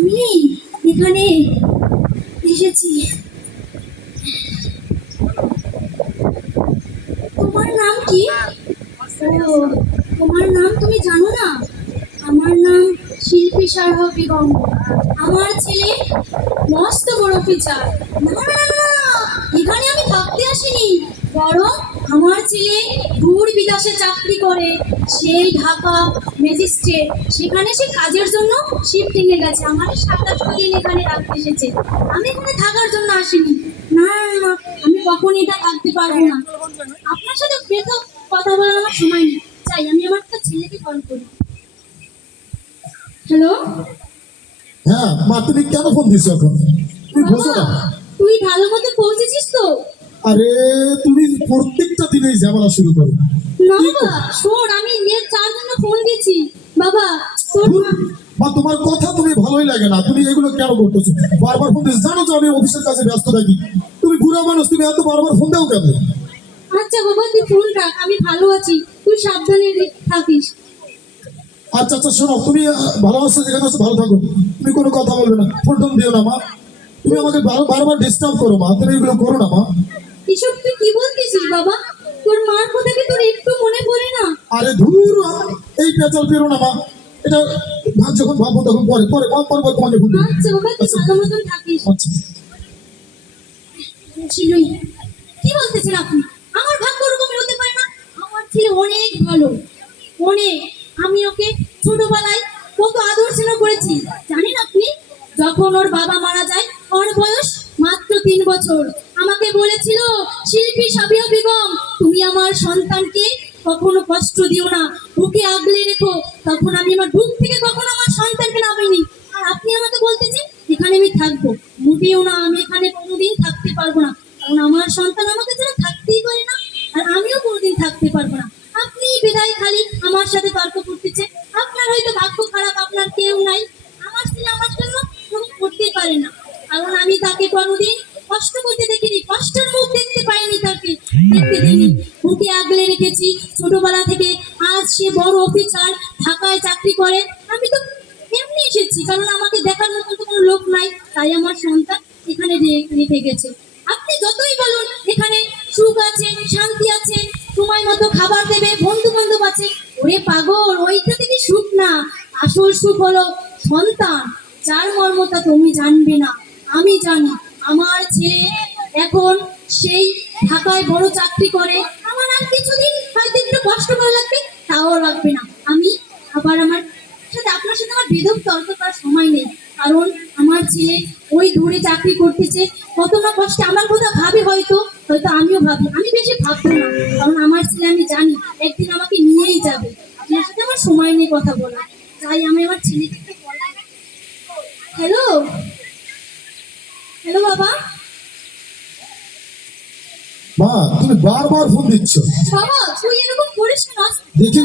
আমি এখানে এসেছি। তোমার নাম কি? ও, তোমার নাম তুমি জানো না? আমার নাম শিল্পী সারহা বেগম। আমার ছেলে মস্ত বড় অফিসার। না না না না, এখানে আমি থাকতে আসিনি, বরং আমার ছেলে দূর বিদেশে চাকরি করে, সেই ঢাকা ম্যাজিস্ট্রেট। সেখানে সে কাজের জন্য শিফটিং এ গেছে, আমার 27 দিন এখানে রাখতে এসেছে। আমি এখানে থাকার জন্য আসিনি। না না না, আমি কখনই এটা থাকতে পারবো না। আপনার সাথে বেতো কথা বলার আমার সময় নেই। চাই আমি আমার একটা ছেলেকে কল করি। হ্যালো। হ্যাঁ মা, তুমি কেন ফোন দিছো এখন? তুমি বোঝো না? তুই ভালো মতো পৌঁছেছিস তো? আরে তুমি প্রত্যেকটা দিনেই ঝামেলা শুরু করো। না বাবা, শোন, আমি নেট চার জন্য ফোন দিয়েছি বাবা। তোর মা, তোমার কথা তুমি ভালোই লাগে না, তুমি এগুলো কেন করতেছো? বারবার ফোন দিচ্ছ, জানো তো আমি অফিসের কাছে ব্যস্ত থাকি। তুমি বুড়া মানুষ, তুমি এত বারবার ফোন দাও কেন? আচ্ছা বাবা, তুই ফোন রাখ, আমি ভালো আছি, তুই সাবধানে থাকিস। আচ্ছা আচ্ছা, শোনো, তুমি ভালো আছো, যেখানে আছো ভালো থাকো। তুমি কোনো কথা বলবে না, ফোন টোন দিও না মা। তুমি আমাকে বারবার ডিস্টার্ব করো মা, তুমি এগুলো করো না মা। এসব তুই কি বলতেছিস বাবা? তোর মার কথা কি তোর একটু মনে পড়ে না? আরে ধুর, এই পেঁচাল পেরো না মা। এটা যখন ভাববো তখন পরে পরে পরে পরে তোমাকে ফোন দেবো। আচ্ছা বাবা, তুই ভালো মতন থাকিস। আচ্ছা। ছিলই, কি বলতেছেন আপনি? আমার ভাগ্য ওরকম হতে পারে না। আমার ছেলে অনেক ভালো, অনেক। আমি ওকে ছোটবেলায় কত আদর স্নেহ করেছি জানেন আপনি? যখন ওর বাবা মারা যায়, ওর বয়স মাত্র 3 বছর, আমাকে বলেছিল, শিল্পী সাবিয়া বেগম, তুমি আমার সন্তানকে কখনো কষ্ট দিও না, বুকে আগলে রেখো। তখন আমি আমার বুক থেকে কখনো আমার সন্তানকে নামাইনি। আর আপনি আমাকে বলতেছেন এখানে আমি থাকবো? মোটেও না, আমি এখানে কোনোদিন থাকতে পারবো না, কারণ আমার সন্তান আমাকে ছাড়া থাকতেই পারে না, আর আমিও কোনোদিন থাকতে পারবো না। আপনি বিদায় খালি আমার সাথে তর্ক করতেছেন। আপনার হয়তো ভাগ্য খারাপ, আপনার কেউ নাই। আমার ছেলে আমার জন্য কোনো করতেই পারে না, কারণ আমি তাকে কোনোদিন কষ্ট করতে দেখিনি, কষ্টের মুখ দেখতে পাইনি, তাকে দেখতে দিইনি, বুকে আগলে রেখেছি ছোটবেলা থেকে। আজ সে বড় অফিসার, ঢাকায় চাকরি করে। আমি তো এমনি এসেছি, কারণ আমাকে দেখার মতো তো কোনো লোক নাই, তাই আমার সন্তান এখানে রেখে গেছে। আপনি যতই বলুন এখানে সুখ আছে, শান্তি আছে, সময় মতো খাবার দেবে, বন্ধু বান্ধব আছে। ওরে পাগল, ওইটা থেকে সুখ না, আসল সুখ হলো সন্তান, যার মর্মটা তুমি জানবে না, আমি জানি। আমার ছেলে এখন সেই ঢাকায় বড় চাকরি করে। আমার আর কিছুদিন হয়তো একটু কষ্ট করে লাগবে, তাও লাগবে না। আমি আবার আমার সাথে, আপনার সাথে আমার বেদম তর্ক করার সময় নেই, কারণ আমার ছেলে ওই দূরে চাকরি করতেছে, কত না কষ্টে। আমার কথা ভাবে, হয়তো হয়তো আমিও ভাবি, আমি বেশি ভাববো না, কারণ আমার ছেলে আমি জানি একদিন আমাকে নিয়েই যাবে। আপনার সাথে আমার সময় নেই কথা বলা, তাই আমি আমার ছেলেকে একটু বলাই। হ্যালো, হ্যালো বাবা। মা, তুমি বারবার ফোন দিচ্ছ। বাবা তুই এরকম করিস না। দেখি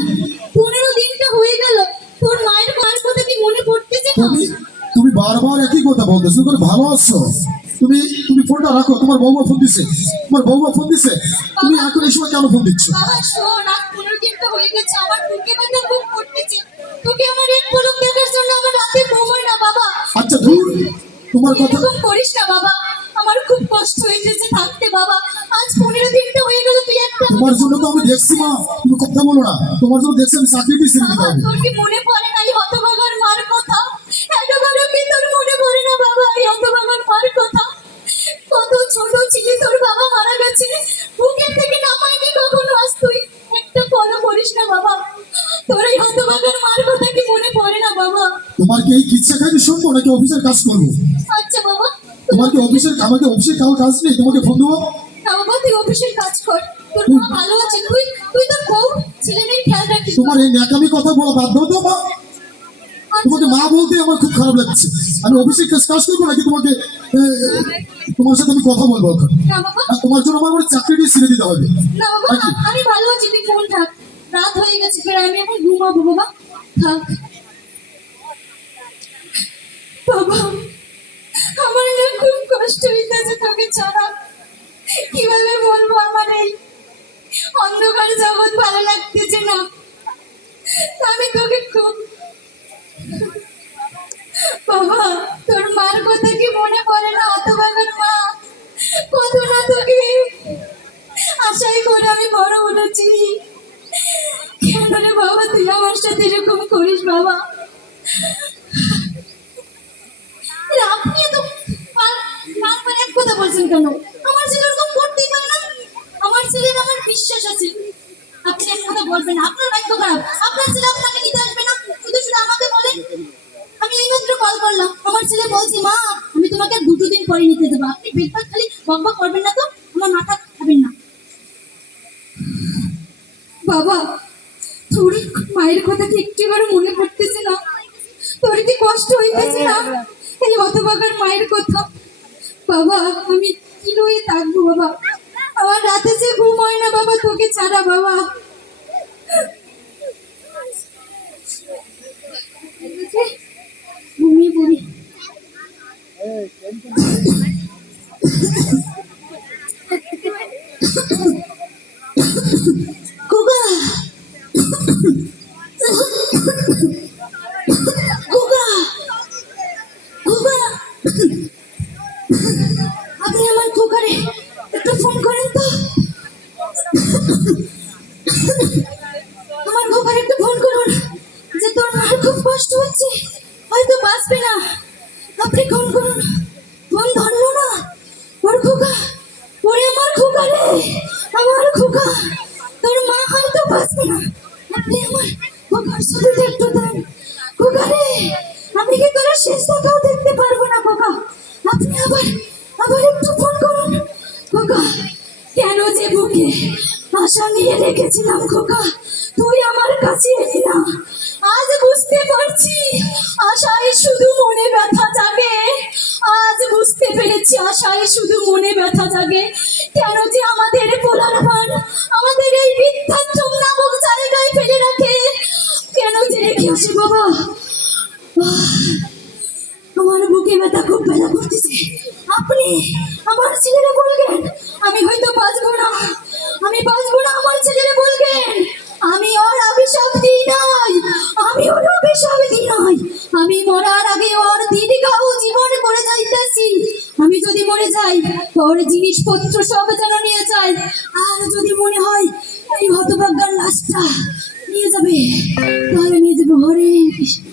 15 দিনটা হয়ে গেল, তোর মায়ের মায়ের কথা কি মনে পড়তেছে না? তুমি তুমি বারবার একই কথা বলতেছো, তুমি ভালো আছো? তুমি তুমি ফোনটা রাখো, তোমার বৌমা ফোন দিছে, তোমার বৌমা ফোন দিছে। তুমি এখন এই সময় কেন ফোন দিচ্ছ? বাবা শোন, আজ 15 দিনটা হয়ে গেছে, আমার বুকে ব্যথা খুব করতেছে। তোকে আমার এক পলক দেখার জন্য আমার রাতে ঘুম হয় না বাবা। আচ্ছা ধুর, তোমার কথা। এরকম করিস না বাবা, আমার খুব কষ্ট হইতেছে থাকতে বাবা। আজ 15 দিনটা হয়ে গেল, তুই একটা তোমার জন্য তো আমি দেখছি মা, তুমি কথা বলো না, তোমার জন্য দেখছি আমি চাকরিটি ছেড়ে দিতে বাবা, হবে। তোর কি মনে পড়ে না এই হতভাগার মার কথা? এতবারও কি তোর মনে পড়ে না বাবা এই হতভাগার মার কথা? কত ছোট ছিলি, তোর বাবা মারা গেছে, বুকের থেকে নামাইনি কখনো। আজ তুই একটা ফলো করিস না বাবা, তোর এই হতভাগার মার কথা কি মনে পড়ে না বাবা? তোমার কি এই কিচ্ছা খাইতে শুনবো নাকি অফিসের কাজ করবো? আচ্ছা বাবা। তোমার কি আমাকে অফিসের কারো কাজ নেই তোমাকে ফোন দেবো? না বাবা, তুই অফিসের কাজ কর, তোর মা ভালো আছে, তুই তুই তোর বউ ছেলে মেয়ের খেয়াল রাখিস। তোমার এই ন্যাকামি কথা বলা বাদ দাও তো মা। তোমাকে মা বলতে আমার খুব খারাপ লাগছে। আমি অফিসের কাজ করবো নাকি তোমাকে তোমার সাথে আমি কথা বলবো এখন? না বাবা, তোমার জন্য আমার চাকরিটি ছেড়ে দিতে হবে না বাবা, নাকি? আমি ভালো আছি, তুই ফোন থাক, রাত হয়ে গেছে ফের, আমি এখন ঘুমাবো বাবা, থাক। বাবা আমার না খুব কষ্ট হইতেছে তোকে ছাড়া, কিভাবে বলবো, আমার এই অন্ধকার জগৎ ভালো লাগতেছে না, আমি তোকে খুব। বাবা আরে আপনি এত বারবার এক কথা বলছেন কেন? আমার ছেলে এরকম করতেই পারে না। আমার ছেলের আমার বিশ্বাস আছে। আপনি এক কথা বলবেন না, আপনার ভাগ্য খারাপ। আপনার ছেলে আপনাকে নিতে আসবে না, শুধু শুধু আমাকে বলে। আমি এইমাত্র কল করলাম, আমার ছেলে বলছে মা আমি তোমাকে আর 2 দিন পরে নিতে দেবো। আপনি বেশিরভাগ খালি বকবক করবেন না তো, আমার মাথা খাবেন না। বাবা, তোর মায়ের কথা কি একটুবার মনে পড়তেছে না? তোর কি কষ্ট হইতেছে না এই হতভাগার মায়ের কথা? বাবা আমি কি লয়ে থাকবো বাবা, আমার রাতে যে ঘুম হয় না বাবা তোকে ছাড়া বাবা। ঘুমিয়ে পড়ি। খোকা, খোকা, খোকা, আপনি আমার খোকারে একটু ফোন করেন তো। আমার খোকারে একটু ফোন করুন যে তোর মার খুব কষ্ট হচ্ছে, হয়তো বাঁচবে না। আপনি ফোন করুন। ফোন ধরলো না ওর খোকা, ওরে আমার খোকা রে, আমার খোকা, তোর মা হয়তো বাঁচবে না। আপনি আমার খোকার ছবিটা একটু দেন খোকা রে, আমি কি তোর শেষ দেখাও দেখতে পারবো না খোকা। আপনি আবার আবার একটু ফোন করুন খোকা। কেন যে বুকে আশা নিয়ে রেখেছিলাম খোকা, তুই আমার কাছে এলি না। আজ বুঝতে পারছি আশায় শুধু মনে ব্যথা জাগে। আজ বুঝতে পেরেছি আশায় শুধু মনে ব্যথা জাগে। কেন যে আমাদের পোলার ভান আমাদের এই বৃদ্ধাশ্রম নামক জায়গায় ফেলে রাখে, কেন যে রেখে আসে বাবা। আমার বুকে ব্যথা খুব ব্যথা করতেছে। আপনি আমার ছেলেরে বলবেন আমি হয়তো বাঁচবো না, আমি বাঁচবো না। আমার ছেলেরে বলবেন আমি ওর অভিশাপ দিই নাই, আমি ওর অভিশাপ দিই নাই। আমি মরার আগে ওর দীর্ঘায়ু জীবন করে যাইতেছি। আমি যদি মরে যাই ওর জিনিসপত্র সব যেন নিয়ে যায়। আর যদি মনে হয় এই হতভাগ্যার লাশটা নিয়ে যাবে তাহলে নিয়ে যাবে। হরে কৃষ্ণ।